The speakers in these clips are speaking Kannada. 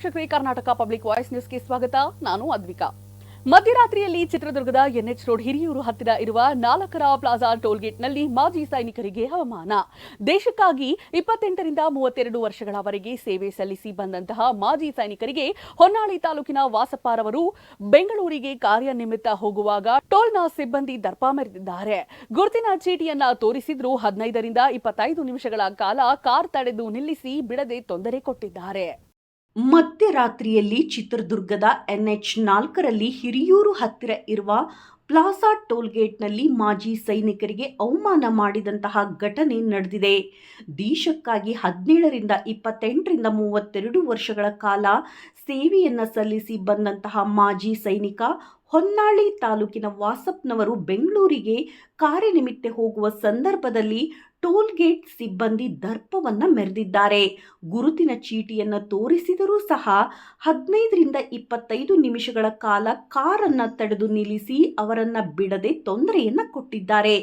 ವೀಕ್ಷಕರೇ, ಕರ್ನಾಟಕ ಪಬ್ಲಿಕ್ ವಾಯ್ಸ್ ನ್ಯೂಸ್ಗೆ ಸ್ವಾಗತ. ನಾನು ಅದ್ವಿಕಾ. ಮಧ್ಯರಾತ್ರಿಯಲ್ಲಿ ಚಿತ್ರದುರ್ಗದ ಎನ್ಎಚ್ ರೋಡ್ ಹಿರಿಯೂರು ಹತ್ತಿರ ಇರುವ ನಾಲ್ಕರ ಪ್ಲಾಜಾ ಟೋಲ್ಗೇಟ್ನಲ್ಲಿ ಮಾಜಿ ಸೈನಿಕರಿಗೆ ಅವಮಾನ. ದೇಶಕ್ಕಾಗಿ 28 ರಿಂದ 32 ವರ್ಷಗಳವರೆಗೆ ಸೇವೆ ಸಲ್ಲಿಸಿ ಬಂದಂತಹ ಮಾಜಿ ಸೈನಿಕರಿಗೆ ಹೊನ್ನಾಳಿ ತಾಲೂಕಿನ ವಾಸಪ್ಪರವರು ಬೆಂಗಳೂರಿಗೆ ಕಾರ್ಯನಿಮಿತ್ತ ಹೋಗುವಾಗ ಟೋಲ್ನ ಸಿಬ್ಬಂದಿ ದರ್ಪ ಮೆರೆದಿದ್ದಾರೆ. ಗುರುತಿನ ಚೀಟಿಯನ್ನ ತೋರಿಸಿದ್ರು 15 ರಿಂದ 25 ನಿಮಿಷಗಳ ಕಾಲ ಕಾರ್ ತಡೆದು ನಿಲ್ಲಿಸಿ ಬಿಡದೆ ತೊಂದರೆ ಕೊಟ್ಟಿದ್ದಾರೆ. ಮಧ್ಯರಾತ್ರಿಯಲ್ಲಿ ಚಿತ್ರದುರ್ಗದ ಎನ್ಎಚ್ 4ರಲ್ಲಿ ಹಿರಿಯೂರು ಹತ್ತಿರ ಇರುವ ಪ್ಲಾಜಾ ಟೋಲ್ಗೇಟ್ನಲ್ಲಿ ಮಾಜಿ ಸೈನಿಕರಿಗೆ ಅವಮಾನ ಮಾಡಿದಂತಹ ಘಟನೆ ನಡೆದಿದೆ. ದೇಶಕ್ಕಾಗಿ 17 ರಿಂದ 28 ರಿಂದ 32 ವರ್ಷಗಳ ಕಾಲ ಸೇವೆಯನ್ನು ಸಲ್ಲಿಸಿ ಬಂದಂತಹ ಮಾಜಿ ಸೈನಿಕ ಹೊನ್ನಾಳಿ ತಾಲೂಕಿನ ವಾಸಪ್ಪನವರು ಬೆಂಗಳೂರಿಗೆ ಕಾರ್ಯನಿಮಿತ್ತ ಹೋಗುವ ಸಂದರ್ಭದಲ್ಲಿ ಟೋಲ್ಗೇಟ್ ಸಿಬ್ಬಂದಿ ದರ್ಪವನ್ನು ಮೆರೆದಿದ್ದಾರೆ. ಗುರುತಿನ ಚೀಟಿಯನ್ನು ತೋರಿಸಿದರೂ ಸಹ 15 ರಿಂದ 25 ನಿಮಿಷಗಳ ಕಾಲ ಕಾರನ್ನು ತಡೆದು ನಿಲ್ಲಿಸಿ ಅವರನ್ನು ಬಿಡದೆ ತೊಂದರೆಯನ್ನು ಕೊಟ್ಟಿದ್ದಾರೆ.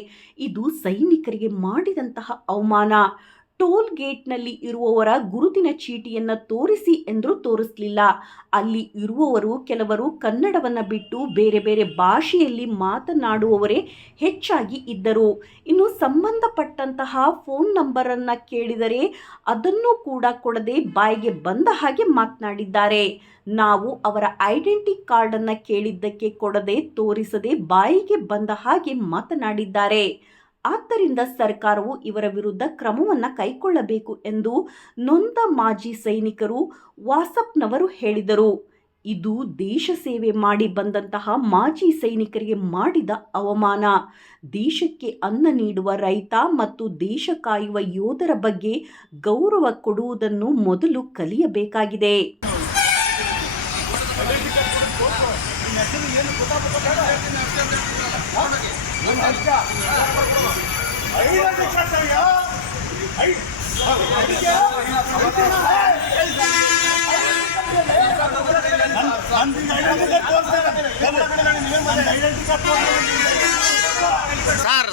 ಇದು ಸೈನಿಕರಿಗೆ ಮಾಡಿದಂತಹ ಅವಮಾನ. ಟೋಲ್ ಗೇಟ್ನಲ್ಲಿ ಇರುವವರ ಗುರುತಿನ ಚೀಟಿಯನ್ನು ತೋರಿಸಿ ಎಂದರೂ ತೋರಿಸಲಿಲ್ಲ. ಅಲ್ಲಿ ಇರುವವರು ಕೆಲವರು ಕನ್ನಡವನ್ನು ಬಿಟ್ಟು ಬೇರೆ ಬೇರೆ ಭಾಷೆಯಲ್ಲಿ ಮಾತನಾಡುವವರೇ ಹೆಚ್ಚಾಗಿ ಇದ್ದರು. ಇನ್ನು ಸಂಬಂಧಪಟ್ಟಂತಹ ಫೋನ್ ನಂಬರನ್ನು ಕೇಳಿದರೆ ಅದನ್ನು ಕೂಡ ಕೊಡದೆ ಬಾಯಿಗೆ ಬಂದ ಹಾಗೆ ಮಾತನಾಡಿದ್ದಾರೆ. ನಾವು ಅವರ ಐಡೆಂಟಿ ಕಾರ್ಡನ್ನು ಕೇಳಿದ್ದಕ್ಕೆ ಕೊಡದೆ ತೋರಿಸದೆ ಬಾಯಿಗೆ ಬಂದ ಹಾಗೆ ಮಾತನಾಡಿದ್ದಾರೆ. ಆದ್ದರಿಂದ ಸರ್ಕಾರವು ಇವರ ವಿರುದ್ಧ ಕ್ರಮವನ್ನು ಕೈಗೊಳ್ಳಬೇಕು ಎಂದು ನೊಂದ ಮಾಜಿ ಸೈನಿಕರು ವಾಸಪ್ಪನವರು ಹೇಳಿದರು. ಇದು ದೇಶ ಸೇವೆ ಮಾಡಿ ಬಂದಂತಹ ಮಾಜಿ ಸೈನಿಕರಿಗೆ ಮಾಡಿದ ಅವಮಾನ. ದೇಶಕ್ಕೆ ಅನ್ನ ನೀಡುವ ರೈತ ಮತ್ತು ದೇಶ ಕಾಯುವ ಯೋಧರ ಬಗ್ಗೆ ಗೌರವ ಕೊಡುವುದನ್ನು ಮೊದಲು ಕಲಿಯಬೇಕಾಗಿದೆ.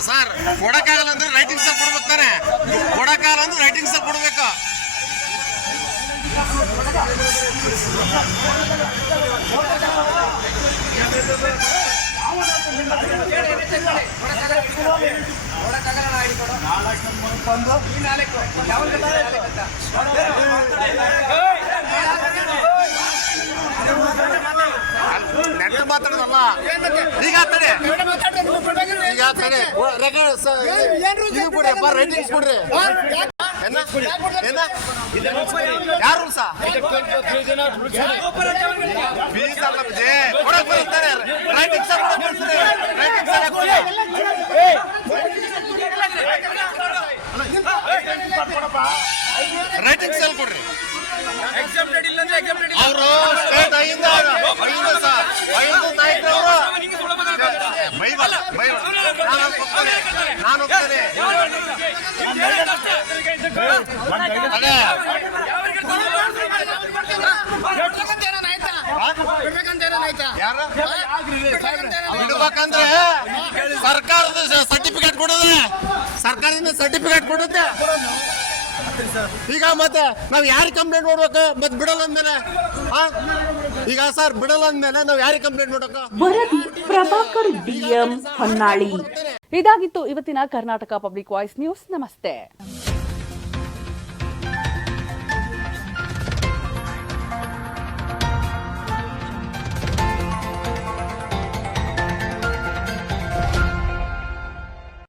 ಸರ್ ಕೊಡಕ್ಕಾಗಲ್ಲ ಅಂದ್ರೆ ರೈಟಿಂಗ್ ಸರ್ ಕೊಡ್ಬೇಕು ತಾನೆ. ಕೊಡಕ್ಕಾಗಲ್ಲ ಅಂದ್ರೆ ರೈಟಿಂಗ್ ಸರ್ ಕೊಡ್ಬೇಕು. ನೆಟ್ಟು ಮಾತಾಡೋದಲ್ಲ. ಈಗ ತಡೆ ಇದು ಕೊಡ್ರಿ ಅಪ್ಪ, ರೈಟಿಂಗ್ಸ್ ಕೊಡ್ರಿ. ಯಾರು ಸಾ ಫೀಸ್ ಅಲ್ಲ ಕೊಡಕ್ ಬರುತ್ತಾರೆ. ರೈಟಿಂಗ್ಸ್ ರೈಟಿಂಗ್ಸ್ ಎಲ್ಲಿ ಕೊಡ್ರಿ. ಅವರು ಸ್ಟೇಟ್ ಆಗಿಂದ ನಾನು ಹೋಗ್ತೇನೆ. ಬಿಡ್ಬೇಕಂದ್ರೆ ಸರ್ಕಾರದ ಸರ್ಟಿಫಿಕೇಟ್ ಕೊಡುತ್ತೆ. ಸರ್ಕಾರದಿಂದ ಸರ್ಟಿಫಿಕೇಟ್ ಕೊಡುತ್ತೆ. ಈಗ ಮತ್ತೆ ನಾವ್ ಯಾರಿಗೆ ಕಂಪ್ಲೇಂಟ್ ಮಾಡ್ಬೇಕು? ಮತ್ತೆ ಬಿಡಲ್ಲ ಅಂದ್ಮೇಲೆ ಈಗ ಸರ್ ಬಿಡಲ್ಲ ಅಂದ್ಮೇಲೆ ನಾವ್ ಯಾರಿಗೆ ಕಂಪ್ಲೇಂಟ್ ಮಾಡ್ಬೇಕು? ವರದಿ ಪ್ರಭಾಕರ್ ಡಿಎಂ ಹೊನ್ನಾಳಿ. ಇದಾಗಿತ್ತು ಇವತ್ತಿನ ಕರ್ನಾಟಕ ಪಬ್ಲಿಕ್ ವಾಯ್ಸ್ ನ್ಯೂಸ್. ನಮಸ್ತೆ.